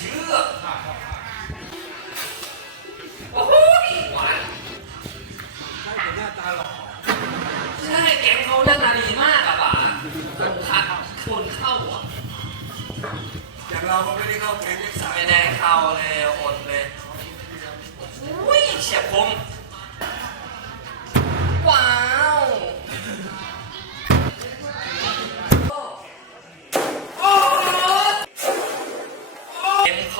เชือกโอ้ใช่แกงเขาหน้าดีมากอะป๋าผัดชนเข้าอะอย่างเราไม่ได้เข้าแก๊งเส่ได้เข้าเลยอดเลยอุ้ยเฉียบคม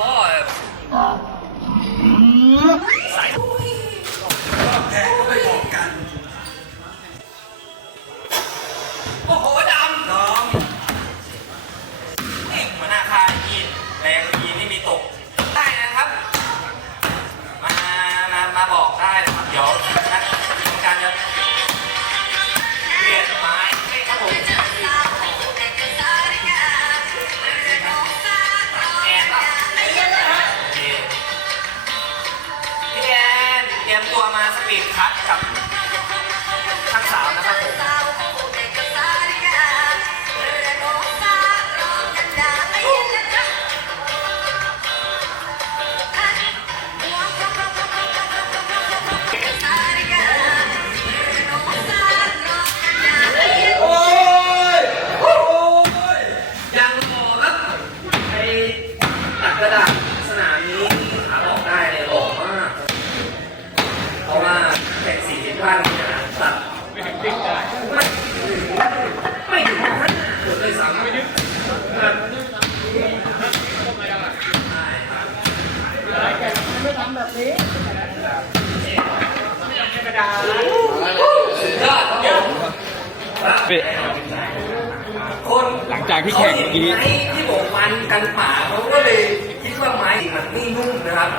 five. ติดขัดกับ คนหลังจากที่แข่งกีที่บอกมันกันป่าเขาก็เลยคิดว่าไม้มันนี่นุ่มนะครับ